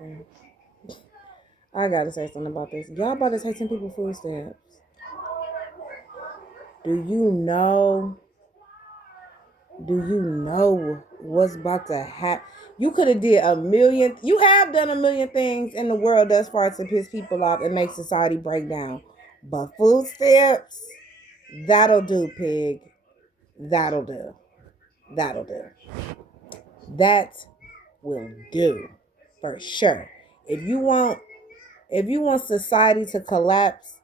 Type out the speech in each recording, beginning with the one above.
something. I gotta say something about this. Y'all about to take 10 people food stamps. Do you know? Do you know what's about to happen? You could have did a million. You have done a million things in the world thus far to piss people off and make society break down. But food stamps, that'll do, pig. That'll do. That'll do. That will do for sure. If you want society to collapse,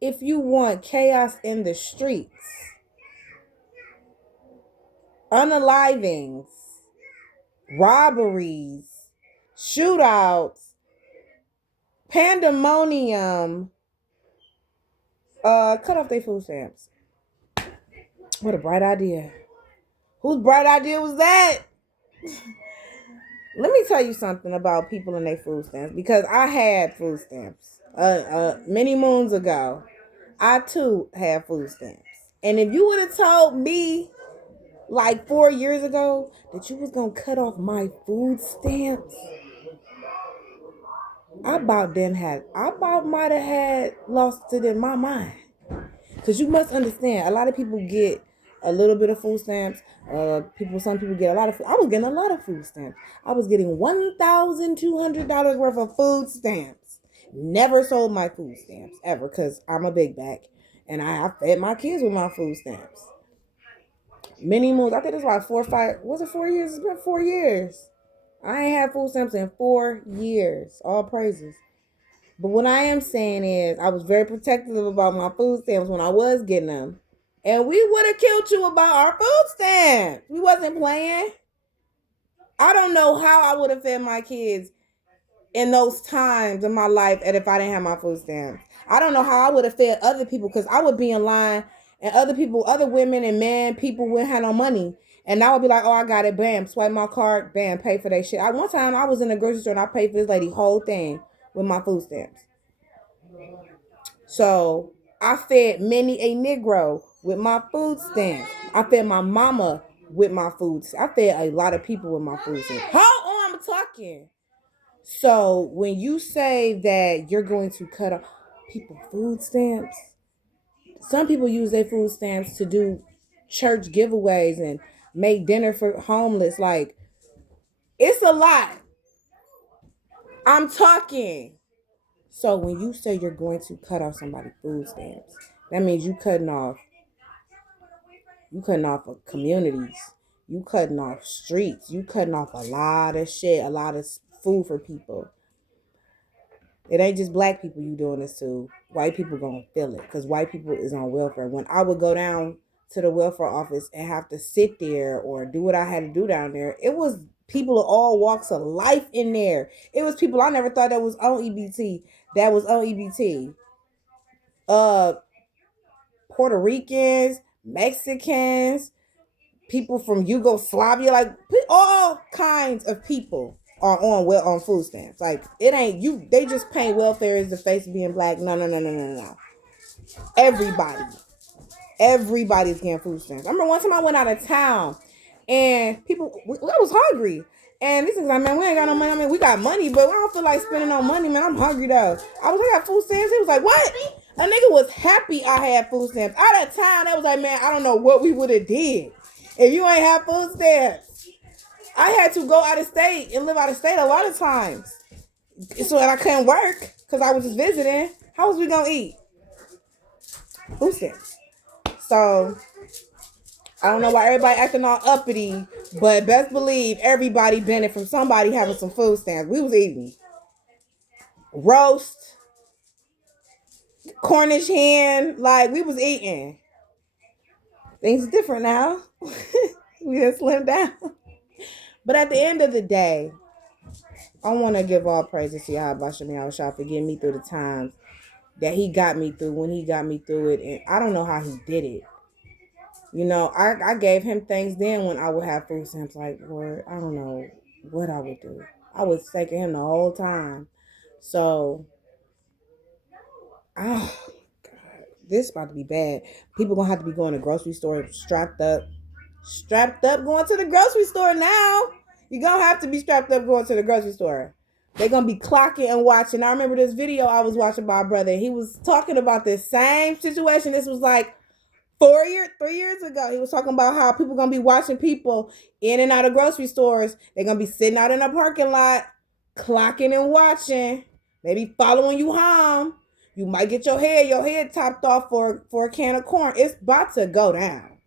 if you want chaos in the streets, unalivings, robberies, shootouts, pandemonium, cut off their food stamps. What a bright idea. Whose bright idea was that? Let me tell you something about people and their food stamps, because I had food stamps many moons ago. I too had food stamps. And if you would have told me like 4 years ago that you was gonna cut off my food stamps, I about might have had lost it in my mind. Because you must understand, a lot of people get a little bit of food stamps. Some people get a lot of food. I was getting a lot of food stamps. I was getting $1,200 worth of food stamps. Never sold my food stamps ever, because I'm a big back and I fed my kids with my food stamps. Many moons. I think it's like 4 or 5. Was it 4 years? It's been 4 years. I ain't had food stamps in 4 years. All praises. But what I am saying is, I was very protective about my food stamps when I was getting them. And we would have killed you about our food stamps. We wasn't playing. I don't know how I would have fed my kids in those times of my life and if I didn't have my food stamps. I don't know how I would have fed other people, because I would be in line and other women and men, people wouldn't have no money. And I would be like, oh, I got it. Bam, swipe my card. Bam, pay for that shit. One time I was in a grocery store and I paid for this lady whole thing with my food stamps. So I fed many a Negro with my food stamps. I fed my mama with my food stamps. I fed a lot of people with my food stamps. Hold on, I'm talking. So when you say that you're going to cut off people food stamps, some people use their food stamps to do church giveaways and make dinner for homeless. Like, it's a lot. I'm talking. So when you say you're going to cut off somebody's food stamps, that means you cutting off communities. You cutting off streets. You cutting off a lot of shit, a lot of food for people. It ain't just black people you doing this to. White people gonna feel it, because white people is on welfare. When I would go down to the welfare office and have to sit there or do what I had to do down there, it was people of all walks of life in there. It was people I never thought that was on EBT. That was on EBT. Puerto Ricans, Mexicans, people from Yugoslavia, like all kinds of people are on food stamps. Like, it ain't you. They just paint welfare as the face of being black. No. Everybody's getting food stamps. I remember one time I went out of town and I was hungry. And this is like, man, we ain't got no money. I mean, we got money, but I don't feel like spending no money, man. I'm hungry though. I got food stamps. He was like, what? A nigga was happy I had food stamps. Out of town, that was like, man, I don't know what we would have did if you ain't have food stamps. I had to go out of state and live out of state a lot of times. So that I couldn't work because I was just visiting. How was we gonna eat? Food stamps. So I don't know why everybody acting all uppity, but best believe everybody benefited from somebody having some food stamps. We was eating roast, Cornish hen, like we was eating. Things are different now. We done slimmed down. But at the end of the day, I want to give all praises to Yahweh Shah for getting me through the times that he got me through when he got me through it. And I don't know how he did it. You know, I gave him things then when I would have food stamps. Like, Lord, I don't know what I would do. I was taking him the whole time. So, oh, God, this is about to be bad. People going to have to be going to the grocery store strapped up going to the grocery store now. You're going to have to be strapped up going to the grocery store. They're gonna be clocking and watching. I remember this video I was watching by a brother. He was talking about this same situation. This was like 3 years ago. He was talking about how people gonna be watching people in and out of grocery stores. They're gonna be sitting out in a parking lot, clocking and watching, maybe following you home. You might get your head topped off for a can of corn. It's about to go down.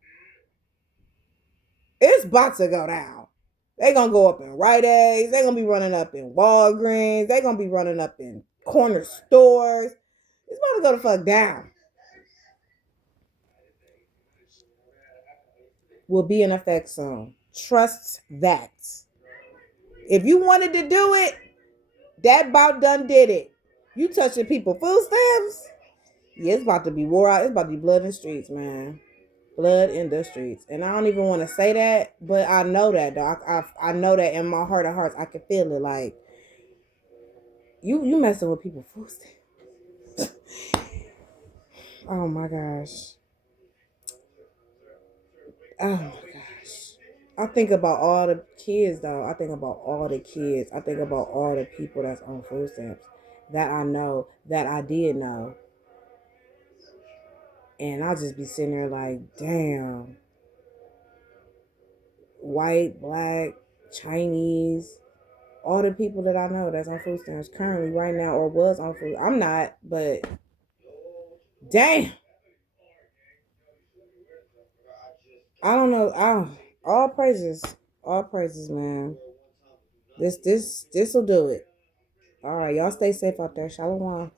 It's about to go down. They gonna go up in Rite Aids. They gonna be running up in Walgreens. They gonna be running up in corner stores. It's about to go the fuck down. Will be in effect soon. Trust that. If you wanted to do it, that about done did it. You touching people food stamps? Yeah, it's about to be war out. It's about to be blood in the streets, man. Blood in the streets. And I don't even want to say that, but I know that, though. I know that in my heart of hearts. I can feel it. Like, you messing with people food stamps. Oh, my gosh. Oh, my gosh. I think about all the kids, though. I think about all the kids. I think about all the people that's on food stamps that I know, that I did know. And I'll just be sitting there like, damn. White, black, Chinese, all the people that I know that's on food stamps currently right now or was on food. I'm not, but damn. I don't know. All praises. All praises, man. This will do it. All right, y'all stay safe out there. Shalom.